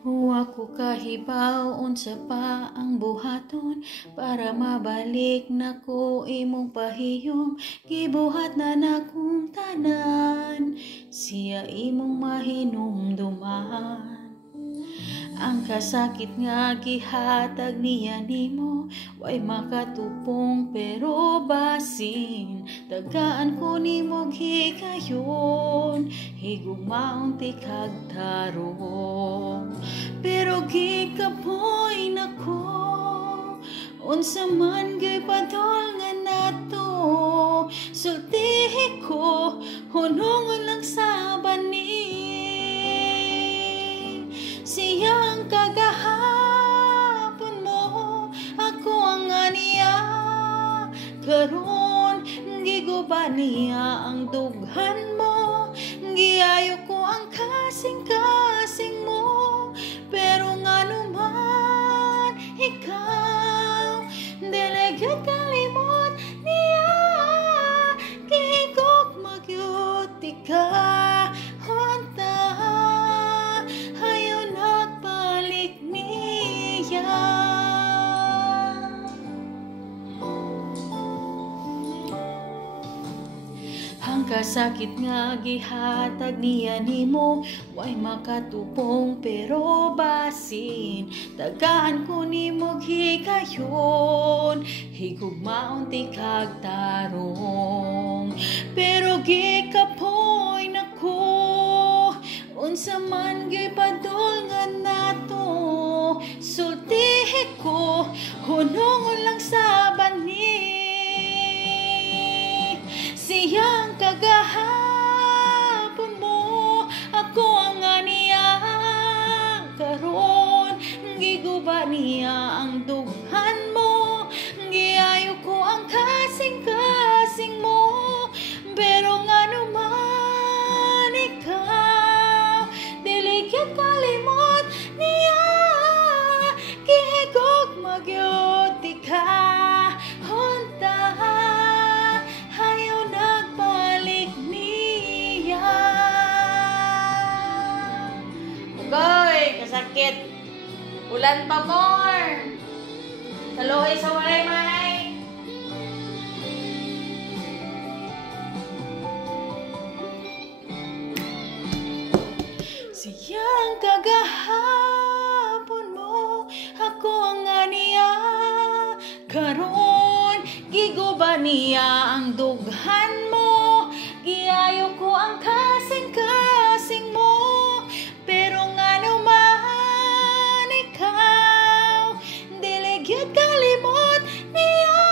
Huwa ko kahibaw unsa pa ang buhaton para mabalik nako imong pahiyom. Gibuhat na nakong tanan, siya imong mahinumduman. Ang kasakit nga gihatag niya nimo, way makatupong pero basin. Tagaan ko nimo hikayon, higugmaon ti kag tarong. Pero gikapoy nako, unsa man gay padol nga nato. Sultihi ko, hunongon lang sa bani. Siyang kagahapon mo, ako ang aniya. Karon, giguba niya ang dughan mo. Giayo ko ang kasing-kasing mo. Pero nga naman, ikaw, delegat kalimot niya. Gigok magyuti ka. Ang kasakit nga gihatag niya nimo, way makatupong pero basin. Tagaan ko nimo hikayon, higugmaon ti kag tarong. Pero gikapoy nako, unsa man gipadol nga nato. Sultihi ko, hunongon lang sa bani. Siyang kagahapon mo, ako ang aniya. Karon, giguba niya ang dughan mo. Giayo ko ang kasing-kasing mo. Pero nga naman, ikaw, diligyan kalimot niya. Gihigog magyuti ka. Goy, kasakit. Ulan pa more. Saluhay sa walay may. Siyang kagahapon mo, ako ang aniya. Karon, giguba niya ang dughan mo. Giayo ko ang kasing-kasing mo. Pero nga naman, ikaw, diligyat kalimot niya.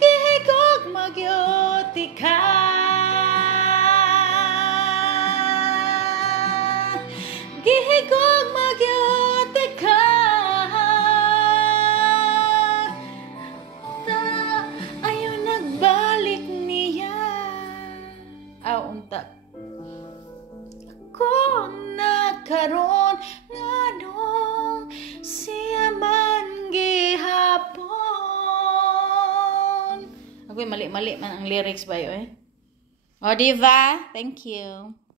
Gihigog magyuti ka. Gihigog magyuti ka. Ayaw nagbalik niya. Unta. Kung nakaroon nga nung siya man gihapon. Ako'y mali-mali man ang lyrics ba yun eh? O, diva? Thank you.